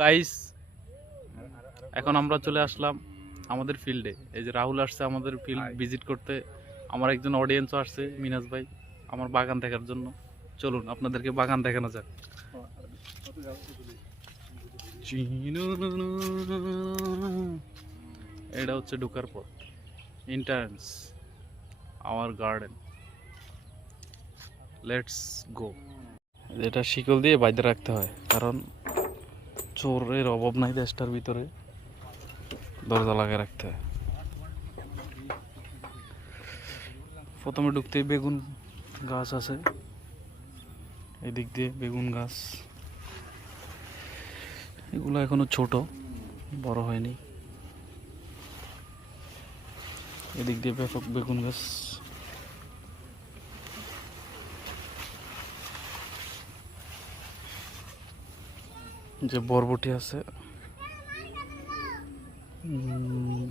Guys, এখন আমরা চলে আসলাম আমাদের ফিল্ডে। এই যে রাহুল আসছে আমাদের ফিল্ড ভিজিট করতে, আমার একজন অডিয়েন্সও আসছে, মিনাজ ভাই, আমার বাগান দেখার জন্য। চলুন আপনাদেরকে বাগান দেখানো যাক। এটা হচ্ছে ঢোকার পথ, entrance hour garden. Let's go. এটা শিকল দিয়ে বাইরে রাখতে হয়, কারণ চোরের অভাব নাই দেশটার ভিতরে, দরজা লাগিয়ে রাখতে হয়। প্রথমে ঢুকতেই বেগুন গাছ আছে, এদিক দিয়ে বেগুন গাছ, এগুলো এখনো ছোট, বড় হয়নি। এদিক দিয়ে ব্যাপক বেগুন গাছ। যে বরবটি আছে,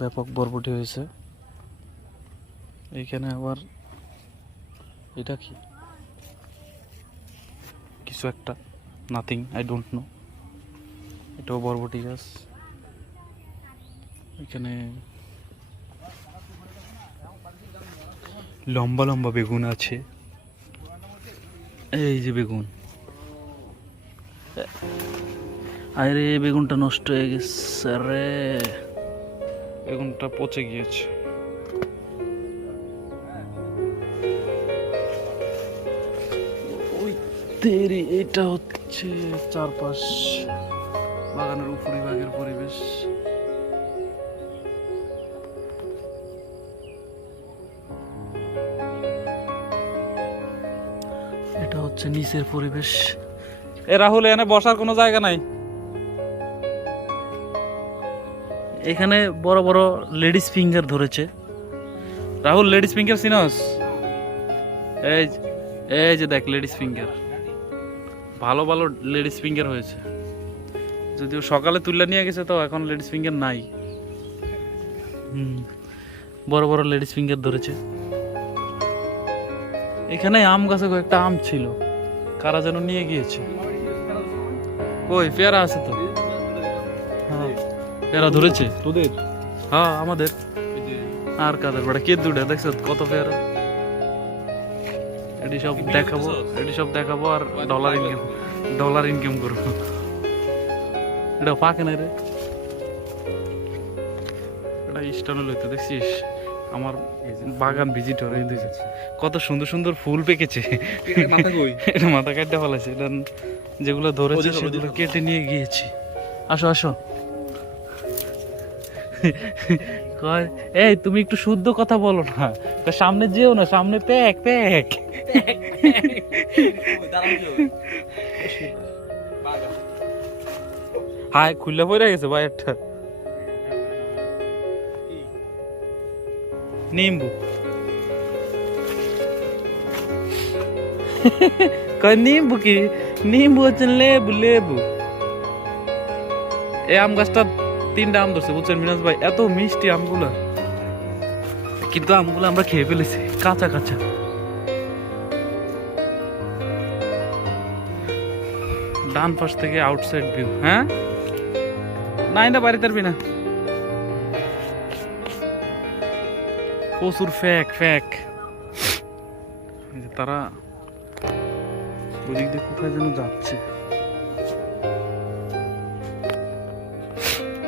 ব্যাপক বরবটি হয়েছে। এইখানে আবার এটা কি, কিছু একটা, নাথিং, আই ডোন্ট নো। এটাও বরবটি গাছ। এখানে লম্বা লম্বা বেগুন আছে। এই যে বেগুন, আরে বেগুনটা নষ্ট হয়ে গেছে রে, বেগুনটা পচে গিয়েছে। ওই তেরি, এটা হচ্ছে চারপাশ বাগানের উপরিভাগের পরিবেশ। এটা হচ্ছে নিচের পরিবেশ। এ রাহুল, এখানে বসার কোনো জায়গা নাই। এখানে বড় বড় লেডিস ফিঙ্গার ধরেছে। রাহুল, লেডিস ফিঙ্গার চিনস? এই এই যে দেখ, লেডিস ফিঙ্গার, ভালো ভালো লেডিস ফিঙ্গার হয়েছে। যদিও সকালে তুলে নিয়ে গেছে, তো এখন লেডিস ফিঙ্গার নাই। বড় বড় লেডিস ফিঙ্গার ধরেছে। এখানে আম গাছে কয়েকটা আম ছিল, কারা যেন নিয়ে গিয়েছে। ওই পেয়ারা আছে তো, হ্যাঁ পেয়ারা ধরেছে তোদের, হ্যাঁ আমাদের। আর কাদের বড় কে দুটা দেখছো কত পেয়ারা। এটি সব দেখাবো, এটি সব দেখাবো আর ডলার ইনকাম করবো। এটা পাকে নাই রে, এটা স্টানো লইতে দেখছিস। আমার বাগান ভিজিটর, কত সুন্দর সুন্দর ফুল পেকেছে। এটা মাথা কাটতে ফেলেছে, এটা যেগুলো ধরেছে সেগুলো কেটে নিয়ে গিয়েছি। আসো আসো। কয়, এই তুমি একটু শুদ্ধ কথা বলো না, সামনে যেও না, সামনে প্যাক প্যাক। হাই খুললে পড়ে গেছে ভাই একটা নিম্বু। কয় নিম্বু কি? নিম্বু হচ্ছে লেবু, লেবু। এই আম গাছটা 3টা আম ধরছে, বুঝছেন মিনাজ ভাই, এত মিষ্টি আমগুলা, কিন্তু আমগুলো আমরা খেয়ে ফেলেছি কাঁচা কাঁচা। ডান পাশ থেকে আউটসাইড ভিউ। হ্যাঁ না, এটা বাড়িতে পারবি না, প্রচুর ফ্যাক ফ্যাক। তারা ওদিক দিয়ে কোথায় যেন যাচ্ছে।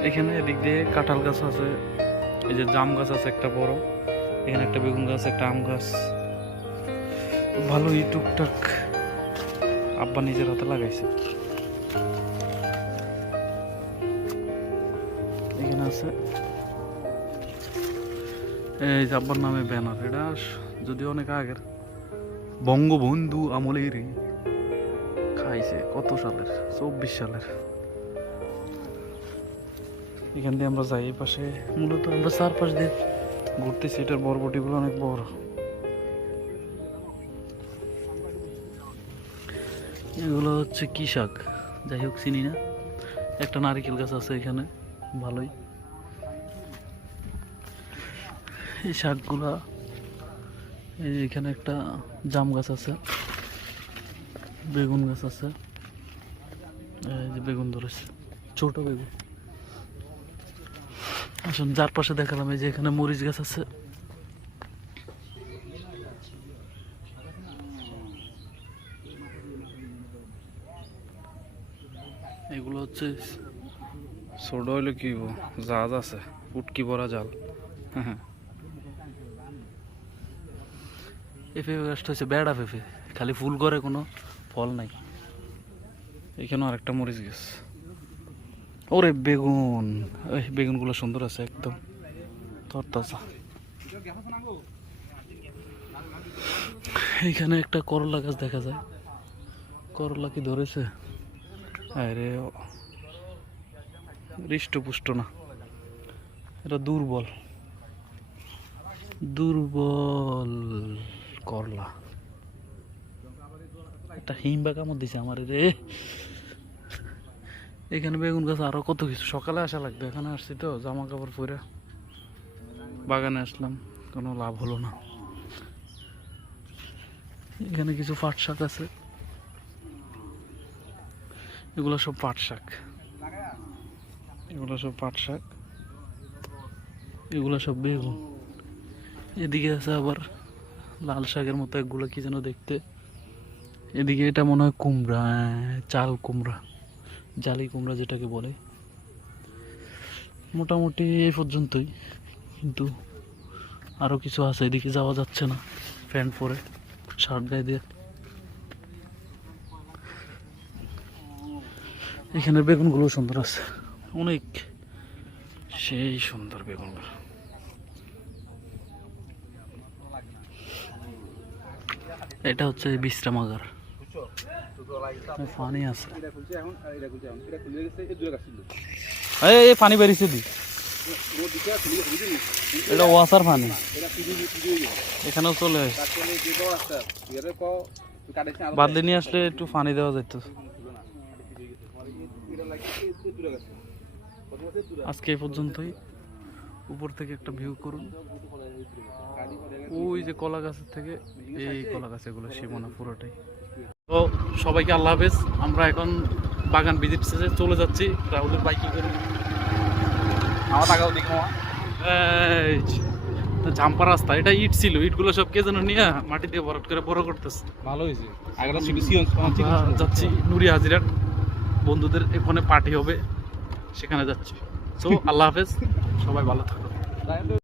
এখানে এদিক দিয়ে কাঁঠাল গাছ আছে, এই যে জাম গাছ আছে একটা বড়, এখানে একটা বেগুন গাছ, একটা আম গাছ, ভালোই টুকটাক আব্বা নিজের হাতে লাগাইছে। এখানে আছে এই যে আব্বার নামে ব্যানার, এটা যদিও অনেক আগের, বঙ্গবন্ধু আমলের, খাইছে কত সালের, 24 সালের। এখান দিয়ে আমরা যাই, এই পাশে মূলত আমরা চারপাশ দিয়ে ঘুরতেছি। এটার বরবটিগুলো অনেক বড়। এগুলো হচ্ছে কি শাক, যাই হোক চিনি না। একটা নারিকেল গাছ আছে এখানে, ভালোই। এই শাকগুলা, এখানে একটা জাম গাছ আছে, বেগুন গাছ আছে, এই যে বেগুন ধরেছে ছোট বেগুন। আসুন যার পাশে দেখালাম, এই যে এখানে মরিচ গাছ আছে। এগুলো হচ্ছে ছোট হইলে কি জাহাজ আছে, উটকি ভরা জাল। হ্যাঁ, এই পেঁপে গাছটা হচ্ছে বেড়া পেঁপে, খালি ফুল করে, কোনো ফল নাই। এখানে আরেকটা মরিচ গাছ। ওরে বেগুন, ওই বেগুনগুলো সুন্দর আছে, একদম তরতাজা। এখানে একটা করলা গাছ দেখা যায়। করলা কি ধরেছে? আরে হৃষ্টপুষ্ট না, এটা দুর্বল দুর্বল করলা। একটা হিমবা কামড় দিছে আমার রে। এখানে বেগুন গাছ আরো কত কিছু। সকালে আসা লাগবে, এখানে আসছি তো জামা কাপড় পরে বাগানে আসলাম, কোনো লাভ হলো না। এখানে কিছু পাট শাক আছে, এগুলো সব পাট শাক, এগুলো সব পাট শাক, এগুলো সব বেগুন। এদিকে আছে আবার লাল শাকের মতো এগুলো কি যেন দেখতে। এদিকে এটা মনে হয় কুমড়া, চাল কুমড়া, জালি কুমড়া যেটাকে বলে। মোটামুটি এই পর্যন্তই, কিন্তু আরো কিছু আছে। এদিকে যাওয়া যাচ্ছে না, প্যান্ট পরে শার্ট গায়ে দিয়ে। এখানে বেগুনগুলো সুন্দর আছে অনেক, সেই সুন্দর বেগুনগুলো। এটা হচ্ছে বিশ্রামাগার, পানি আছে। এই পানি বেরিয়েছে দি, এটা ওয়াসার পানি, এখানেও চলে আসে। বাদলি নিয়ে আসলে একটু পানি দেওয়া যেত। আজকে এই পর্যন্তই। উপর থেকে একটা ভিউ করুন, ওই যে কলা গাছের থেকে এই কলা গাছ, এগুলো সীমানা পুরোটাই। তো সবাইকে আল্লাহ হাফেজ। আমরা এখন বাগান ভিজিট শেষে চলে যাচ্ছি। রাহুলের বাইকে করে আমার টাকাও দিক ঝাম্পা রাস্তা, এটা ইট ছিল, ইটগুলো সব কে যেন নিয়ে মাটি দিয়ে ভরাট করে বড় করতেছে। ভালো হয়েছে। যাচ্ছি নুরি হাজিরার বন্ধুদের এখানে পার্টি হবে, সেখানে যাচ্ছি। তো আল্লাহ হাফেজ, সবাই ভালো থাকো।